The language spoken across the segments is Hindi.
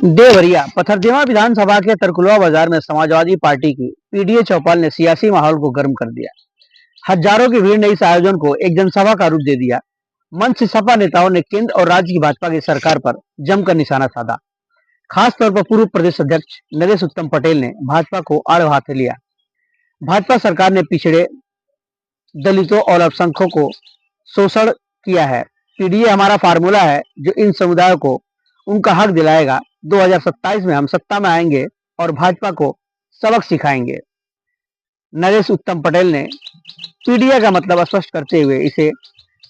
देवरिया पथरदेवा विधानसभा के तरकुलवा बाजार में समाजवादी पार्टी की पीडीए चौपाल ने सियासी माहौल को गर्म कर दिया। हजारों की भीड़ ने इस आयोजन को एक जनसभा का रूप दे दिया। मंच से सपा नेताओं ने केंद्र और राज्य की भाजपा की सरकार पर जमकर निशाना साधा। खास तौर पर पूर्व प्रदेश अध्यक्ष नरेश उत्तम पटेल ने भाजपा को आड़े हाथे लिया। भाजपा सरकार ने पिछड़े, दलितों और अल्पसंख्यकों को शोषण किया है। पीडीए हमारा फार्मूला है जो इन समुदायों को उनका हक दिलाएगा। 2027 में हम सत्ता में आएंगे और भाजपा को सबक सिखाएंगे। नरेश उत्तम पटेल ने पीडीए का मतलब स्पष्ट करते हुए इसे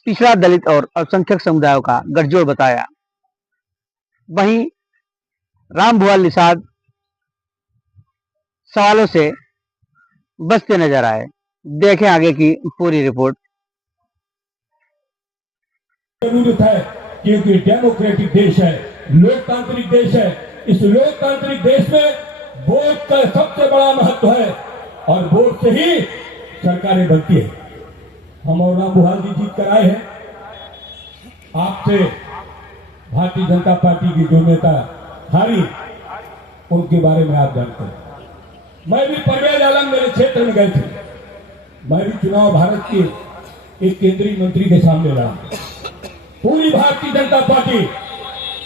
पिछड़ा, दलित और अल्पसंख्यक समुदायों का गठजोड़ बताया। वहीं राम भुआल निषाद सवालों से बचते नजर आए। देखें आगे की पूरी रिपोर्ट। जरूरत है क्योंकि डेमोक्रेटिक देश है, लोकतांत्रिक देश है। इस लोकतांत्रिक देश में वोट का सबसे बड़ा महत्व है और वोट से ही सरकारें बनती है। हम और राम भुआल जी जीत कर आए हैं। आपसे भारतीय जनता पार्टी की जो नेता हारी, उनके बारे में आप जानते हैं। मैं भी परवेज आलम मेरे क्षेत्र में गए थे। मैं भी चुनाव भारत के एक केंद्रीय मंत्री के सामने लड़ा। पूरी भारतीय जनता पार्टी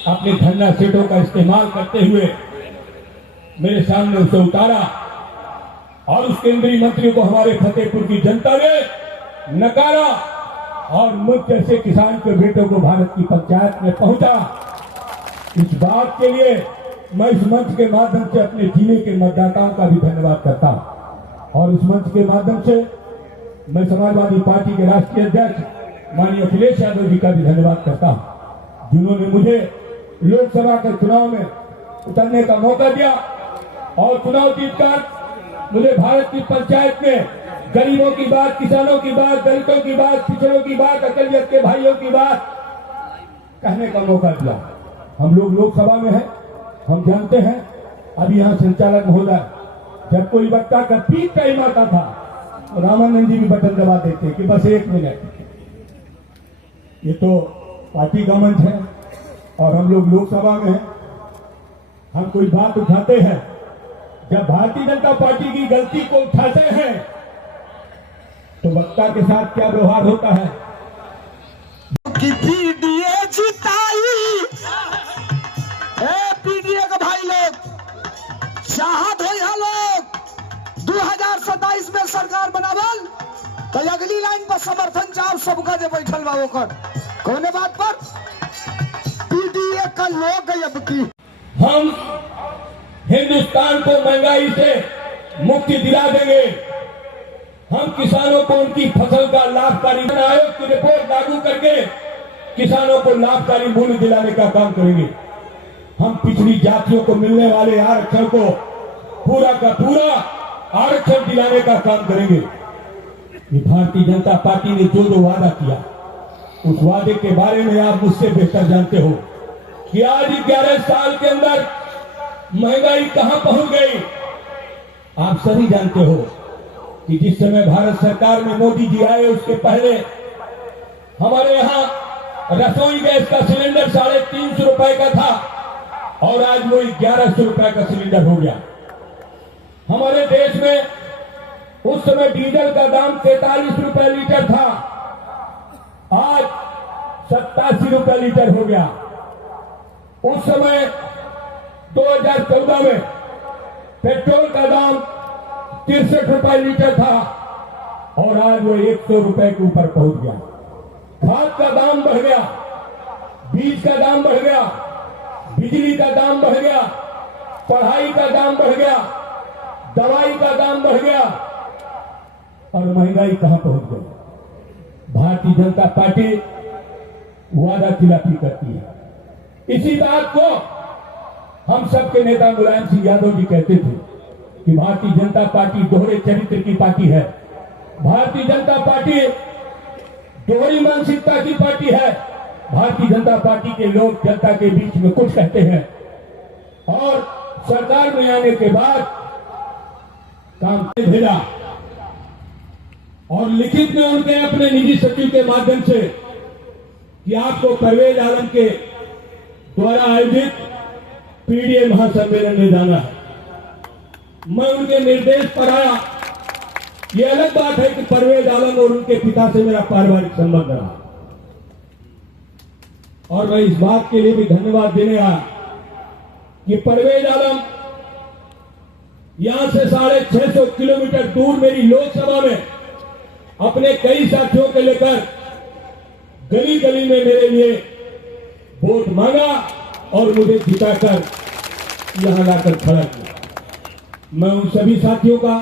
अपने धरना सीटों का इस्तेमाल करते हुए मेरे सामने उसे उतारा और उस केंद्रीय मंत्री को हमारे फतेहपुर की जनता ने नकारा और मुझ जैसे किसान के बेटों को भारत की पंचायत में पहुंचा। इस बात के लिए मैं इस मंच के माध्यम से अपने जिले के मतदाताओं का भी धन्यवाद करता हूं और इस मंच के माध्यम से मैं समाजवादी पार्टी के राष्ट्रीय अध्यक्ष माननीय अखिलेश यादव जी का भी धन्यवाद करता हूं, जिन्होंने मुझे लोकसभा के चुनाव में उतरने का मौका दिया और चुनाव जीतकर मुझे भारत की पंचायत में गरीबों की बात, किसानों की बात, दलितों की बात, पिछड़ों की बात, अकलियत के भाइयों की बात कहने का मौका दिया। हम लोग लोकसभा में हैं, हम जानते हैं। अभी यहाँ संचालक महोदय जब कोई वक्ता का पीक टाइम आता था तो रामानंद जी भी बटन दबा देते कि बस 1 मिनट। ये तो पार्टी का मंच है और हम लोग लोकसभा में हैं। हम कोई बात उठाते हैं, जब भारतीय जनता पार्टी की गलती को उठाते हैं तो वक्ता के साथ क्या व्यवहार होता है कि पीडीए जिताई। पीडीए का भाई लोग चाहत है लोग 2027 में सरकार बनावल तो अगली लाइन पर समर्थन चाव सबका जो बैठल बा ओकर कौने बात पर पीडीए का लोग अब की हम हिंदुस्तान को महंगाई से मुक्ति दिला देंगे। हम किसानों को उनकी फसल का लाभकारी आयोग की रिपोर्ट लागू करके किसानों को लाभकारी मूल्य दिलाने का काम करेंगे। हम पिछड़ी जातियों को मिलने वाले आरक्षण को पूरा का पूरा आरक्षण दिलाने का काम करेंगे। ये भारतीय जनता पार्टी ने जो वादा किया, उस वादे के बारे में आप मुझसे बेहतर जानते हो कि आज 11 साल के अंदर महंगाई कहां पहुंच गई। आप सभी जानते हो कि जिस समय भारत सरकार में मोदी जी आए उसके पहले हमारे यहां रसोई गैस का सिलेंडर 350 रुपए का था और आज वो 1100 रुपए का सिलेंडर हो गया। हमारे देश में उस समय डीजल का दाम 43 रुपए लीटर था, आज 87 रुपए लीटर हो गया। उस समय 2014 में पेट्रोल का दाम 63 रुपए लीटर था और आज वो 100 रुपए के ऊपर पहुंच गया। खाद का दाम बढ़ गया, बीज का दाम बढ़ गया, बिजली का दाम बढ़ गया, पढ़ाई का दाम बढ़ गया, दवाई का दाम बढ़ गया और महंगाई कहां पहुंच गई। भारतीय जनता पार्टी वादा खिलाफी करती है। इसी बात को हम सबके नेता मुलायम सिंह यादव जी कहते थे कि भारतीय जनता पार्टी दोहरे चरित्र की पार्टी है। भारतीय जनता पार्टी दोहरी मानसिकता की पार्टी है। भारतीय जनता पार्टी के लोग जनता के बीच में कुछ कहते हैं और सरकार में आने के बाद काम भेजा और लिखित में उनके अपने निजी सचिव के माध्यम से कि आपको परवेज आलम के द्वारा आयोजित पीडीए महासम्मेलन में जाना है। मैं उनके निर्देश पर आया। ये अलग बात है कि परवेज आलम और उनके पिता से मेरा पारिवारिक संबंध रहा, और मैं इस बात के लिए भी धन्यवाद देने आया कि परवेज आलम यहां से 650 किलोमीटर दूर मेरी लोकसभा में अपने कई साथियों को लेकर गली गली में मेरे लिए वोट मांगा और मुझे जिताकर यहां लाकर खड़ा किया। मैं उन सभी साथियों का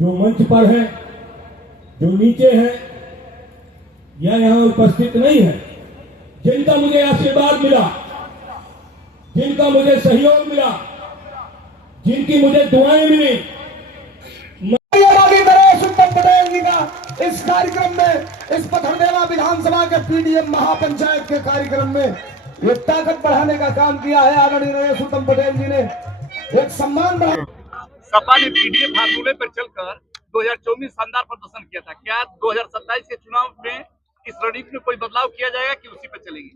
जो मंच पर हैं, जो नीचे हैं या यहां उपस्थित नहीं है, जिनका मुझे आशीर्वाद मिला, जिनका मुझे सहयोग मिला, जिनकी मुझे दुआएं मिली, उत्तम पटेल जी का इस कार्यक्रम में, इस पथरदेवा विधानसभा के पीडीएम महापंचायत के कार्यक्रम में ये ताकत बढ़ाने का काम किया है। आदरणीय नरेश उत्तम पटेल जी ने एक सम्मान बढ़ा। सपा ने पीडीए फार्मूले पर चलकर 2024 शानदार प्रदर्शन किया था। क्या 2027 के चुनाव में इस रणनीति में कोई बदलाव किया जाएगा कि उसी पर चलेगी?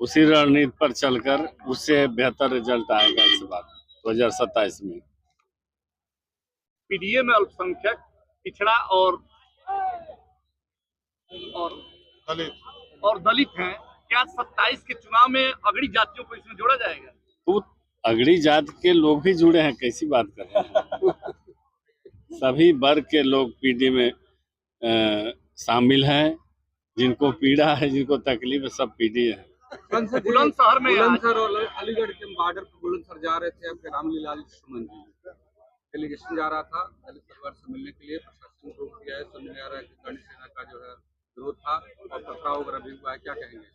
उसी रणनीति पर चलकर उससे बेहतर रिजल्ट आएगा इस बार 2027 में। पीडीए में अल्पसंख्यक, पिछड़ा और दलित हैं। क्या 27 के चुनाव में अगड़ी जातियों को इसमें जोड़ा जाएगा? तो अगड़ी जाति के लोग भी जुड़े हैं, कैसी बात कर रहे हैं? सभी वर्ग के लोग पीडी में शामिल हैं। जिनको पीड़ा है, जिनको तकलीफ है, सब पीडी है। बुलंदशहर में और अलीगढ़ के बॉर्डर पर बुलंदशहर जा रहे थे आपके रामलीलाल सुमन जी, डेलीगेशन जा रहा था दलित परिवार से मिलने के लिए। प्रशासन ने रोक दिया है। समझ में आ रहा है कि करणी सेना का जो है विरोध था और पथराव वगैरह भी हुआ है। क्या कहेंगे?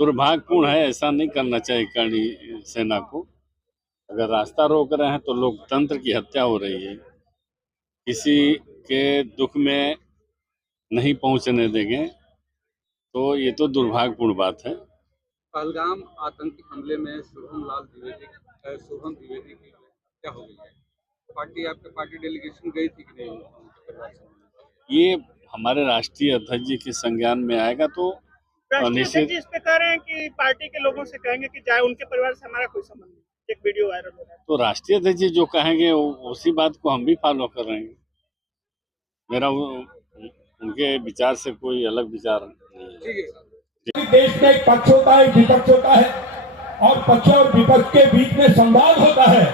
दुर्भाग्यपूर्ण है, ऐसा नहीं करना चाहिए करणी सेना को। अगर रास्ता रोक रहे हैं तो लोकतंत्र की हत्या हो रही है। किसी के दुख में नहीं पहुंचने देंगे, तो ये तो दुर्भाग्यपूर्ण बात है। पहलगाम आतंकी हमले में शुभम द्विवेदी की हत्या हो गई है। पार्टी डेलीगेशन गई थी कि नहीं? ये हमारे राष्ट्रीय अध्यक्ष जी के संज्ञान में आएगा तो निश्चित। इस पे कह रहे हैं कि पार्टी के लोगों से कहेंगे कि चाहे उनके परिवार से हमारा कोई संबंध नहीं। एक वीडियो वायरल हो रहा है। तो राष्ट्रीय अध्यक्ष जी जो कहेंगे उसी बात को हम भी फॉलो कर रहे हैं। मेरा उनके विचार से कोई अलग विचार नहीं है। देश में एक पक्ष होता है, विपक्ष होता है, और पक्ष और विपक्ष के बीच में संवाद होता है,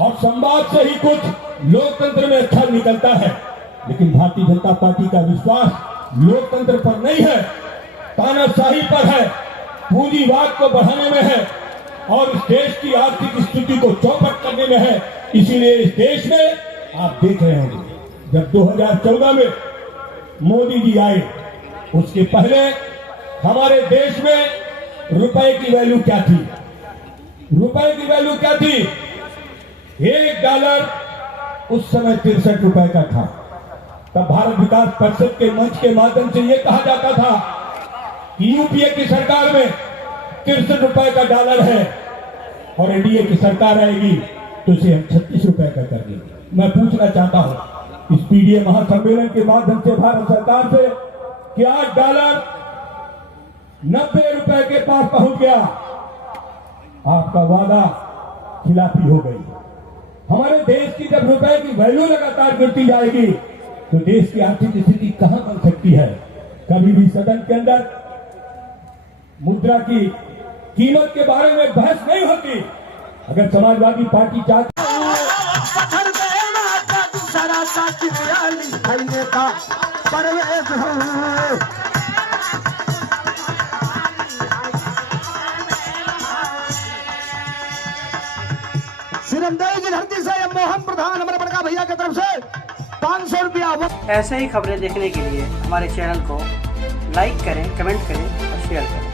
और संवाद से ही कुछ लोकतंत्र में अच्छा निकलता है। लेकिन भारतीय जनता पार्टी का विश्वास लोकतंत्र पर नहीं है, तानाशाही पर है, पूंजीवाद को बढ़ाने में है, और इस देश की आर्थिक स्थिति को चौपट करने में है। इसीलिए इस देश में आप देख रहे होंगे, जब 2014 में मोदी जी आए, उसके पहले हमारे देश में रुपए की वैल्यू क्या थी? रुपए की वैल्यू क्या थी? $1 उस समय 63 रुपए का था। तब भारत विकास परिषद के मंच के माध्यम से यह कहा जाता था कि यूपीए की सरकार में 63 रुपए का डॉलर है, और एनडीए की सरकार आएगी तो इसे हम 36 रुपए का कर देंगे। मैं पूछना चाहता हूं इस पीडीए महासम्मेलन के माध्यम से भारत सरकार से कि आज डॉलर 90 रुपए के पास पहुंच गया। आपका वादा खिलाफी हो गई। हमारे देश की जब रुपए की वैल्यू लगातार गिरती जाएगी तो देश की आर्थिक स्थिति कहां बन सकती है? कभी भी सदन के अंदर मुद्रा की कीमत के बारे में बहस नहीं होती। अगर समाजवादी पार्टी चाहती सिरमदेव की धरती से मोहन प्रधान हमारे बड़का भैया की तरफ से 500 रुपया। ऐसे ही खबरें देखने के लिए हमारे चैनल को लाइक करें, कमेंट करें और शेयर करें।